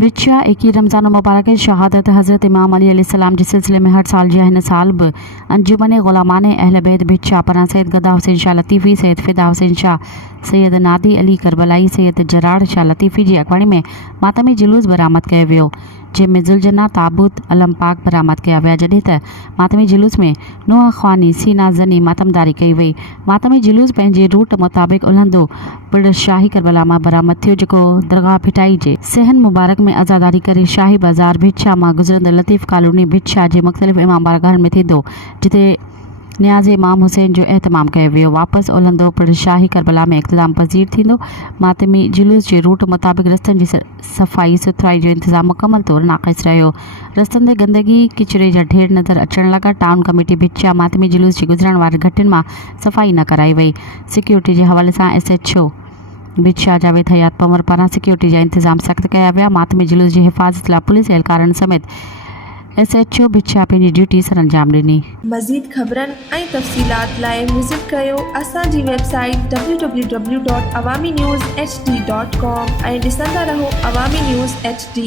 बिच्छा 21 रमज़ान मुबारक शहादत हज़रत इमाम अली अलैहिस्सलाम जिस सिलसिले में हर साल जिया हिन साल बि अंजुमन ग़ुलामान अहल बैत बिच्छा परां सैयद गदा हुसैन शाह लतीफ़ी, सैयद फ़िदा हुसैन शाह, सैयद नादी अली करबलाई, सैयद जराड़ शाह लतीफ़ी जी अॻवाणी में मातमी जुलूस बरामद कयो वियो, जंहिंमें ज़ुलजना ताबूत अलम पाक बरामद कया विया, जॾहिं त मातमी जुलूस में नूह ख़्वानी सीना ज़नी मातमदारी कई वई। मातमी जुलूस पंहिंजे रूट मुताबिक़ उलहंदो पिणु शाही करबला मां बरामद थियो, जेको दरगाह फिटाई जे सहन मुबारक में आज़ादारी करे शाही बाज़ार बिच्छा मां गुज़रंदड़ लतीफ़ कॉलोनी बिच्छा जे मुख़्तलिफ़ इमाम बारगाहनि में थींदो, जिते न्याज़ इमाम हुसैन जो एहतमाम कयो वियो। वापसि ओलहंदो पिणु शाही करबला में इक़्तिदाम पज़ीर थींदो। मातमी जुलूस जे रूट मुताबिक़ रस्तनि जी सफ़ाई सुथराई जो इंतज़ाम मुकमल तौर नाक़िस रहियो। रस्तनि ते गंदगी किचिरे जा ढेर नज़र अचण लॻा। टाउन कमेटी बिच्छा मातमी जुलूस जे गुज़रण वारे घटियुनि मां सफ़ाई न कराई वई। सिक्योरिटी जे हवाले सां SHO बिच्छा जावेद हयात पंवर पारां सिक्योरिटी जा इंतज़ाम सख़्त कया विया। मातमी जुलूस जी हिफ़ाज़त लाइ पुलिस एहलकारनि समेत SHO बिच्छा पंहिंजी ड्यूटी सरअंजाम ॾिनी। मज़ीद ख़बरनि ऐं तफ़सीलात लाइ विज़िट कयो असांजी वेबसाइट www.awamiNewsHD.com ऐं ॾिसंदा रहो अवामी न्यूज़ HD।